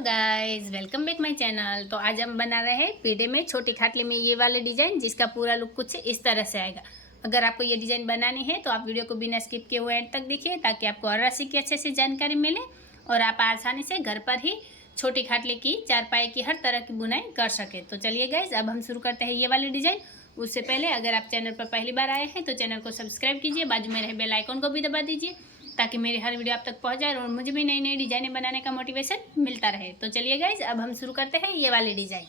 Guys, welcome back my channel. तो आज हम बना रहे हैं पीढ़े में छोटी खाटली में ये वाले डिज़ाइन, जिसका पूरा लुक कुछ इस तरह से आएगा। अगर आपको ये डिज़ाइन बनानी है तो आप वीडियो को बिना स्किप किए हुए एंड तक देखिए, ताकि आपको हर राशि की अच्छे से जानकारी मिले और आप आसानी से घर पर ही छोटी खाटली की चारपाई की हर तरह की बुनाई कर सके। तो चलिए गाइस, अब हम शुरू करते हैं ये वाले डिज़ाइन। उससे पहले अगर आप चैनल पर पहली बार आए हैं तो चैनल को सब्सक्राइब कीजिए, बाजू में रहे बेल आइकन को भी दबा दीजिए, ताकि मेरी हर वीडियो आप तक पहुंच जाए और मुझे भी नई नई डिज़ाइनें बनाने का मोटिवेशन मिलता रहे। तो चलिए गाइज, अब हम शुरू करते हैं ये वाली डिज़ाइन।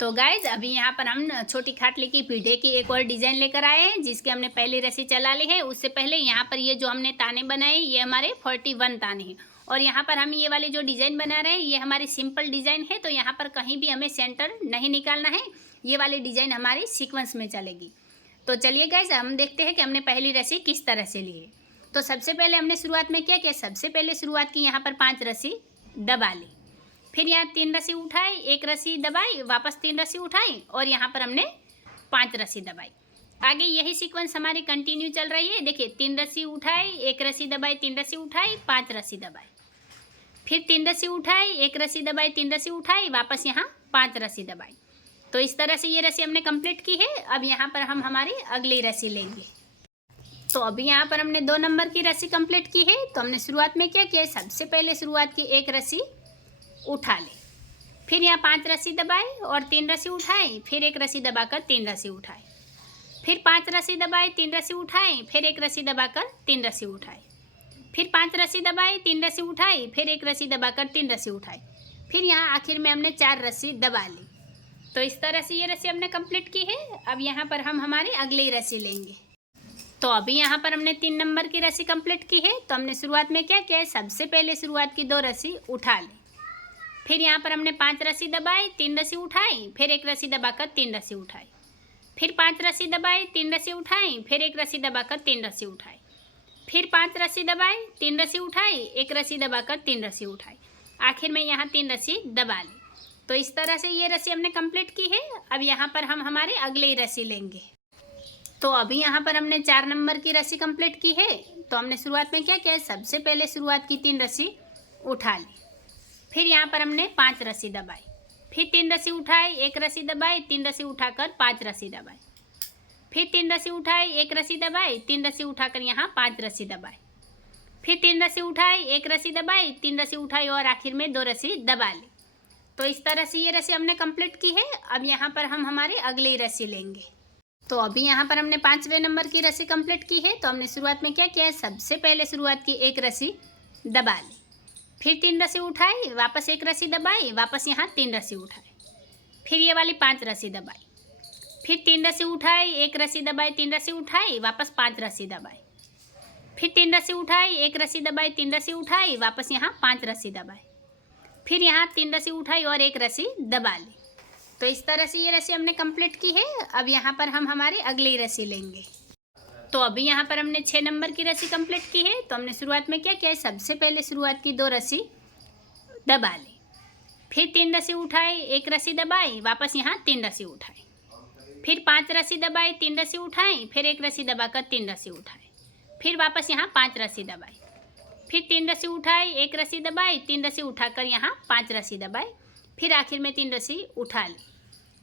तो गाइज, अभी यहाँ पर हम छोटी खाटली की पीढ़े की एक और डिज़ाइन लेकर आए हैं, जिसके हमने पहली रस्सी चला ली है। उससे पहले यहाँ पर ये जो हमने ताने बनाए, ये हमारे 41 ताने हैं। और यहाँ पर हम ये वाली जो डिज़ाइन बना रहे हैं, ये हमारी सिंपल डिज़ाइन है। तो यहाँ पर कहीं भी हमें सेंटर नहीं निकालना है, ये वाली डिज़ाइन हमारी सीक्वेंस में चलेगी। तो चलिए गाइज, हम देखते हैं कि हमने पहली रस्सी किस तरह से ली है। तो सबसे पहले हमने शुरुआत में क्या किया, सबसे पहले शुरुआत की यहाँ पर 5 रस्सी दबा ली, फिर यहाँ 3 रस्सी उठाई, 1 रस्सी दबाई, वापस 3 रस्सी उठाई और यहाँ पर हमने 5 रस्सी दबाई। आगे यही सीक्वेंस हमारी कंटिन्यू चल रही है। देखिए, 3 रस्सी उठाई, 1 रस्सी दबाई, 3 रस्सी उठाई, 5 रस्सी दबाई, फिर 3 रस्सी उठाई, 1 रस्सी दबाई, 3 रस्सी उठाई, वापस यहाँ 5 रस्सी दबाई। तो इस तरह से ये रस्सी हमने कंप्लीट की है। अब यहाँ पर हम हमारी अगली रस्सी लेंगे। तो अभी यहाँ पर हमने 2 नंबर की रस्सी कंप्लीट की है। तो हमने शुरुआत में क्या किया, सबसे पहले शुरुआत की 1 रस्सी उठा ले, फिर यहाँ 5 रस्सी दबाई और 3 रस्सी उठाई, फिर 1 रस्सी दबाकर 3 रस्सी उठाई, फिर 5 रस्सी दबाई, 3 रस्सी उठाई, फिर 1 रस्सी दबाकर 3 रस्सी उठाई, फिर 5 रस्सी दबाई, 3 रस्सी उठाई, फिर 1 रस्सी दबाकर 3 रस्सी उठाई, फिर यहाँ आखिर में हमने 4 रस्सी दबा ली। तो इस तरह से ये रस्सी हमने कंप्लीट की है। अब यहाँ पर हम हमारी अगली रस्सी लेंगे। तो अभी यहाँ पर हमने 3 नंबर की रस्सी कंप्लीट की है। तो हमने शुरुआत में क्या किया है, सबसे पहले शुरुआत की 2 रस्सी उठा ली, फिर यहाँ पर हमने 5 रस्सी दबाई, 3 रस्सी उठाई, फिर 1 रस्सी दबाकर 3 रस्सी उठाई, फिर 5 रस्सी दबाई, 3 रस्सी उठाई, फिर 1 रस्सी दबाकर 3 रस्सी उठाई, फिर 5 रस्सी दबाई, 3 रस्सी उठाई, 1 रस्सी दबाकर 3 रस्सी उठाई, आखिर में यहाँ 3 रस्सी दबा ली। तो इस तरह से ये रस्सी हमने कंप्लीट की है। अब यहाँ पर हम हमारी अगली रस्सी लेंगे। तो अभी यहाँ पर हमने 4 नंबर की रस्सी कंप्लीट की है। तो हमने शुरुआत में क्या किया, सबसे पहले शुरुआत की 3 रस्सी उठा ली, फिर यहाँ पर हमने 5 रस्सी दबाई, फिर 3 रस्सी उठाई, 1 रस्सी दबाई, 3 रस्सी उठाकर 5 रस्सी दबाई, फिर 3 रस्सी उठाई, 1 रस्सी दबाई, 3 रस्सी उठाकर यहाँ 5 रस्सी दबाई, फिर 3 रस्सी उठाई, 1 रस्सी दबाई, 3 रस्सी उठाई और आखिर में 2 रस्सी दबा ली। तो इस तरह से ये रस्सी हमने कंप्लीट की है। अब यहाँ पर हम हमारी अगली रस्सी लेंगे। तो अभी यहाँ पर हमने 5वें नंबर की रस्सी कंप्लीट की है। तो हमने शुरुआत में क्या किया है, सबसे पहले शुरुआत की 1 रस्सी दबा ली, फिर 3 रस्सी उठाई, वापस 1 रस्सी दबाई, वापस यहाँ 3 रस्सी उठाई, फिर ये वाली 5 रस्सी दबाई, फिर 3 रस्सी उठाई, 1 रस्सी दबाई, 3 रस्सी उठाई, वापस 5 रस्सी दबाई, फिर 3 रस्सी उठाई, 1 रस्सी दबाई, 3 रस्सी उठाई, वापस यहाँ 5 रस्सी दबाई, फिर यहाँ 3 रस्सी उठाई और 1 रस्सी दबा ली। तो इस तरह से ये रस्सी हमने कंप्लीट की है। अब यहाँ पर हम हमारी अगली रस्सी लेंगे। तो अभी यहाँ पर हमने 6 नंबर की रस्सी कंप्लीट की है। तो हमने शुरुआत में क्या किया है, सबसे पहले शुरुआत की 2 रस्सी दबा ली, फिर 3 रस्सी उठाई, 1 रस्सी दबाई, वापस यहाँ 3 रस्सी उठाई, फिर 5 रस्सी दबाई, 3 रस्सी उठाई, फिर 1 रस्सी दबाकर 3 रस्सी उठाई, फिर वापस यहाँ 5 रस्सी दबाई, फिर 3 रस्सी उठाई, 1 रस्सी दबाई, 3 रस्सी उठाकर यहाँ 5 रस्सी दबाई, फिर आखिर में 3 रस्सी उठा ली।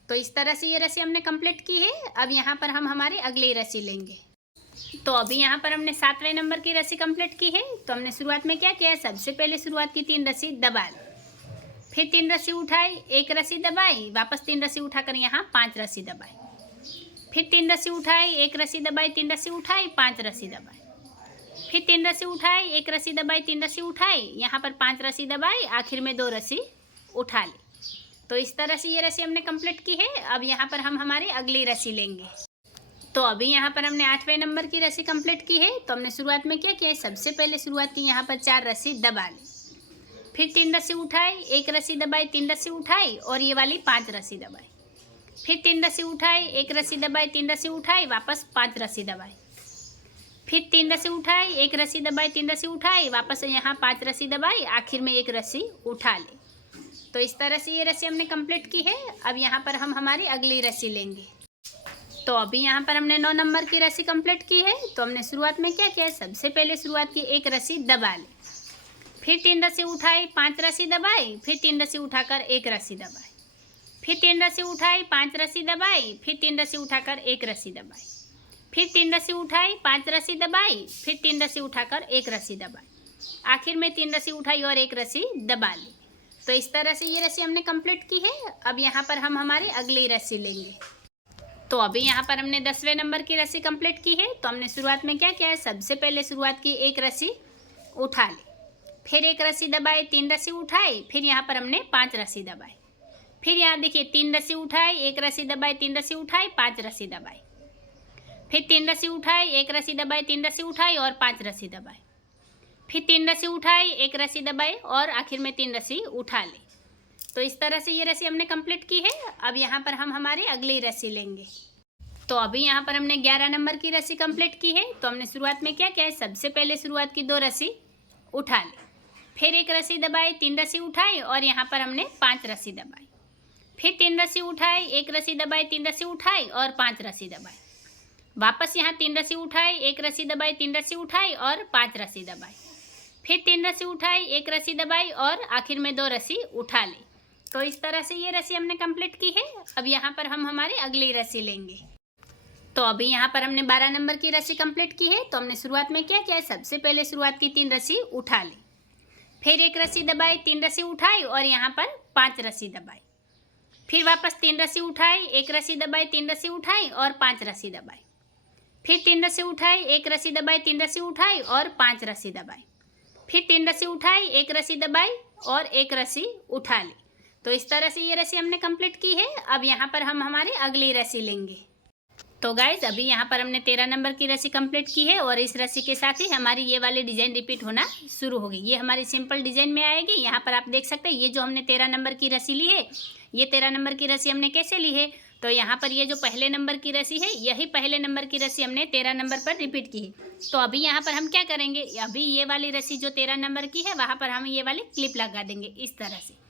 तो इस तरह से ये रस्सी हमने कंप्लीट की है। अब यहाँ पर हम हमारी अगली रस्सी लेंगे। तो अभी यहाँ पर हमने 7वें नंबर की रस्सी कंप्लीट की है। तो हमने शुरुआत में क्या किया है, सबसे पहले शुरुआत की 3 रस्सी दबा ली, फिर 3 रस्सी उठाई, 1 रस्सी दबाई, वापस 3 रस्सी उठाकर यहाँ 5 रस्सी दबाई, फिर 3 रस्सी उठाई, 1 रस्सी दबाई, 3 रस्सी उठाई, 5 रस्सी दबाई, फिर 3 रस्सी उठाई, 1 रस्सी दबाई, 3 रस्सी उठाई, यहाँ पर 5 रस्सी दबाई, आखिर में 2 रस्सी उठा ली। तो इस तरह से ये रस्सी हमने कंप्लीट की है। अब यहाँ पर हम हमारी अगली रस्सी लेंगे। तो अभी यहाँ पर हमने 8वें नंबर की रस्सी कंप्लीट की है। तो हमने शुरुआत में क्या किया है, सबसे पहले शुरुआत की यहाँ पर 4 रस्सी दबा ली, फिर 3 रस्सी उठाई, 1 रस्सी दबाई, 3 रस्सी उठाई और ये वाली 5 रस्सी दबाई, फिर 3 रस्सी उठाई, 1 रस्सी दबाई, 3 रस्सी उठाई, वापस 5 रस्सी दबाई, फिर 3 रस्सी उठाई, 1 रस्सी दबाई, 3 रस्सी उठाई, वापस यहाँ 5 रस्सी दबाई, आखिर में 1 रस्सी उठा ली। तो इस तरह से ये रस्सी हमने कंप्लीट की है। अब यहाँ पर हम हमारी अगली रस्सी लेंगे। तो अभी यहाँ पर हमने 9 नंबर की रस्सी कंप्लीट की है। तो हमने शुरुआत में क्या किया है, सबसे पहले शुरुआत की 1 रस्सी दबा ली, फिर 3 रस्सी उठाई, 5 रस्सी दबाई, फिर 3 रस्सी उठाकर 1 रस्सी दबाई, फिर 3 रस्सी उठाई, 5 रस्सी दबाई, फिर 3 रस्सी उठाकर 1 रस्सी दबाई, फिर 3 रस्सी उठाई, 5 रस्सी दबाई, फिर 3 रस्सी उठाकर 1 रस्सी दबाई, आखिर में 3 रस्सी उठाई और 1 रस्सी दबा ली। तो इस तरह से ये रस्सी हमने कंप्लीट की है। अब यहाँ पर हम हमारी अगली रस्सी लेंगे। तो अभी यहाँ पर हमने 10वें नंबर की रस्सी कंप्लीट की है। तो हमने शुरुआत में क्या किया है, सबसे पहले शुरुआत की 1 रस्सी उठा ली, फिर 1 रस्सी दबाई, 3 रस्सी उठाई, फिर यहाँ पर हमने 5 रस्सी दबाई, फिर यहाँ देखिए 3 रस्सी उठाई, 1 रस्सी दबाई, 3 रस्सी उठाई, 5 रस्सी दबाई, फिर 3 रस्सी उठाई, 1 रस्सी दबाई, 3 रस्सी उठाई और 5 रस्सी दबाई, फिर 3 रस्सी उठाई, 1 रस्सी दबाई और आखिर में 3 रस्सी उठा ली। तो इस तरह से ये रस्सी हमने कंप्लीट की है। अब यहाँ पर हम हमारी अगली रस्सी लेंगे। तो अभी यहाँ पर हमने 11 नंबर की रस्सी कंप्लीट की है। तो हमने शुरुआत में क्या किया है, सबसे पहले शुरुआत की 2 रस्सी उठा ली, फिर 1 रस्सी दबाई, 3 रस्सी उठाई और यहाँ पर हमने 5 रस्सी दबाई, फिर 3 रस्सी उठाई, 1 रस्सी दबाई, 3 रस्सी उठाई और 5 रस्सी दबाई, वापस यहाँ 3 रस्सी उठाई, 1 रस्सी दबाई, 3 रस्सी उठाई और 5 रस्सी दबाई, फिर 3 रस्सी उठाई, 1 रस्सी दबाई और आखिर में 2 रस्सी उठा ली। तो इस तरह से ये रस्सी हमने कंप्लीट की है। अब यहाँ पर हम हमारी अगली रस्सी लेंगे। तो अभी यहाँ पर हमने 12 नंबर की रस्सी कंप्लीट की है। तो हमने शुरुआत में क्या किया है, सबसे पहले शुरुआत की 3 रस्सी उठा ली, फिर 1 रस्सी दबाई, 3 रस्सी उठाई और यहाँ पर 5 रस्सी दबाई, फिर वापस 3 रस्सी उठाई, 1 रस्सी दबाई, 3 रस्सी उठाई और 5 रस्सी दबाई, फिर 3 रस्सी उठाई, 1 रस्सी दबाई, 3 रस्सी उठाई और 5 रस्सी दबाई, फिर 3 रस्सी उठाई, 1 रस्सी दबाई और 1 रस्सी उठा ली। तो इस तरह से ये रस्सी हमने कंप्लीट की है। अब यहाँ पर हम हमारी अगली रस्सी लेंगे। तो गाइज अभी यहाँ पर हमने 13 नंबर की रस्सी कंप्लीट की है और इस रस्सी के साथ ही हमारी ये वाली डिज़ाइन रिपीट होना शुरू होगी। ये हमारी सिंपल डिज़ाइन में आएगी। यहाँ पर आप देख सकते हैं ये जो हमने 13 नंबर की रस्सी ली है, ये 13 नंबर की रस्सी हमने कैसे ली है, तो यहाँ पर ये जो पहले नंबर की रस्सी है, यही पहले नंबर की रस्सी हमने 13 नंबर पर रिपीट की है। तो अभी यहाँ पर हम क्या करेंगे, अभी ये वाली रस्सी जो 13 नंबर की है वहाँ पर हम ये वाली क्लिप लगा देंगे इस तरह से,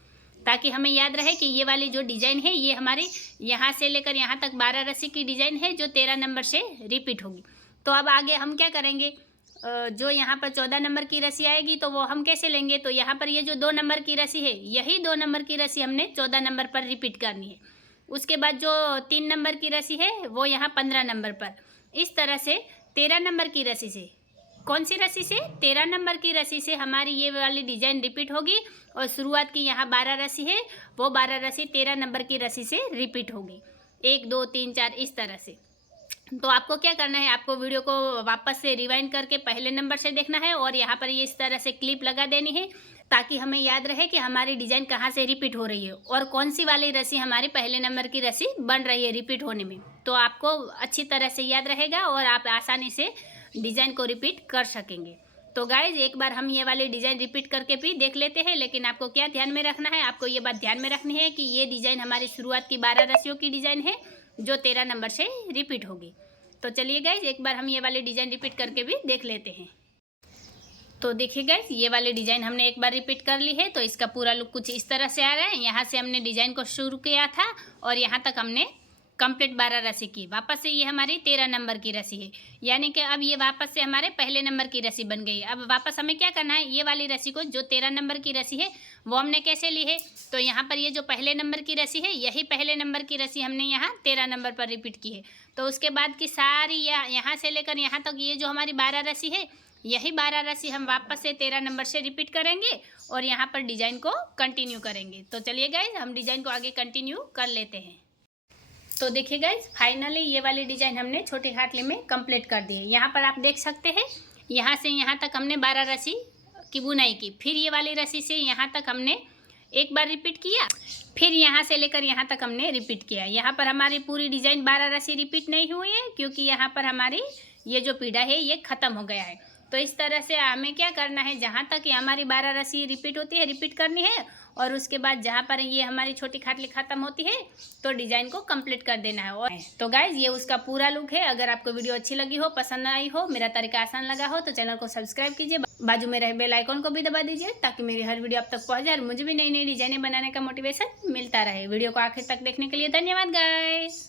ताकि हमें याद रहे कि ये वाली जो डिज़ाइन है ये हमारी यहाँ से लेकर यहाँ तक 12 रस्सी की डिज़ाइन है जो 13 नंबर से रिपीट होगी। तो अब आगे हम क्या करेंगे, जो यहाँ पर 14 नंबर की रस्सी आएगी तो वो हम कैसे लेंगे, तो यहाँ पर ये जो 2 नंबर की रस्सी है, यही 2 नंबर की रस्सी हमने 14 नंबर पर रिपीट करनी है। उसके बाद जो 3 नंबर की रस्सी है वो यहाँ 15 नंबर पर। इस तरह से 13 नंबर की रस्सी से, कौन सी रस्सी से, 13 नंबर की रस्सी से हमारी ये वाली डिज़ाइन रिपीट होगी और शुरुआत की यहाँ 12 रस्सी है, वो 12 रस्सी 13 नंबर की रस्सी से रिपीट होगी। 1 2 3 4 इस तरह से। तो आपको क्या करना है, आपको वीडियो को वापस से रिवाइंड करके पहले नंबर से देखना है और यहाँ पर ये इस तरह से क्लिप लगा देनी है, ताकि हमें याद रहे कि हमारी डिज़ाइन कहाँ से रिपीट हो रही है और कौन सी वाली रस्सी हमारी पहले नंबर की रस्सी बन रही है रिपीट होने में। तो आपको अच्छी तरह से याद रहेगा और आप आसानी से डिज़ाइन को रिपीट कर सकेंगे। तो गाइज एक बार हम ये वाली डिज़ाइन रिपीट करके भी देख लेते हैं, लेकिन आपको क्या ध्यान में रखना है, आपको ये बात ध्यान में रखनी है कि ये डिज़ाइन हमारी शुरुआत की 12 रस्सियों की डिज़ाइन है जो 13 नंबर से रिपीट होगी। तो चलिए गाइज एक बार हम ये वाली डिज़ाइन रिपीट करके भी देख लेते हैं। तो देखिए गाइज ये वाली डिज़ाइन हमने एक बार रिपीट कर ली है। तो इसका पूरा लुक कुछ इस तरह से आ रहा है। यहाँ से हमने डिज़ाइन को शुरू किया था और यहाँ तक हमने कंप्लीट 12 रस्सी की। वापस से ये हमारी 13 नंबर की रस्सी है, यानी कि अब ये वापस से हमारे पहले नंबर की रस्सी बन गई। अब वापस हमें क्या करना है, ये वाली रस्सी को जो 13 नंबर की रस्सी है वो हमने कैसे ली है, तो यहाँ पर ये जो पहले नंबर की रस्सी है यही पहले नंबर की रस्सी हमने यहाँ 13 नंबर पर रिपीट की है। तो उसके बाद की सारी यहाँ से लेकर यहाँ तक ये जो हमारी 12 रस्सी है, यही 12 रस्सी हम वापस से 13 नंबर से रिपीट करेंगे और यहाँ पर डिज़ाइन को कंटिन्यू करेंगे। तो चलिए गाइज हम डिज़ाइन को आगे कंटिन्यू कर लेते हैं। तो देखिए गाइज फाइनली ये वाली डिज़ाइन हमने छोटी खाटली में कंप्लीट कर दी है। यहाँ पर आप देख सकते हैं यहाँ से यहाँ तक हमने 12 रस्सी की बुनाई की, फिर ये वाली रस्सी से यहाँ तक हमने एक बार रिपीट किया, फिर यहाँ से लेकर यहाँ तक हमने रिपीट किया। यहाँ पर हमारी पूरी डिज़ाइन 12 रस्सी रिपीट नहीं हुई है, क्योंकि यहाँ पर हमारी ये जो पीढ़ा है ये ख़त्म हो गया है। तो इस तरह से हमें क्या करना है, जहाँ तक ये हमारी 12 रस्सी रिपीट होती है रिपीट करनी है, और उसके बाद जहाँ पर ये हमारी छोटी खाटली ख़त्म होती है तो डिज़ाइन को कंप्लीट कर देना है। और तो गाइज ये उसका पूरा लुक है। अगर आपको वीडियो अच्छी लगी हो, पसंद आई हो, मेरा तरीका आसान लगा हो, तो चैनल को सब्सक्राइब कीजिए, बाजू में रहे बेल आइकॉन को भी दबा दीजिए, ताकि मेरी हर वीडियो आप तक पहुँच जाए और मुझे भी नई नई डिज़ाइनें बनाने का मोटिवेशन मिलता रहे। वीडियो को आखिर तक देखने के लिए धन्यवाद गाइज।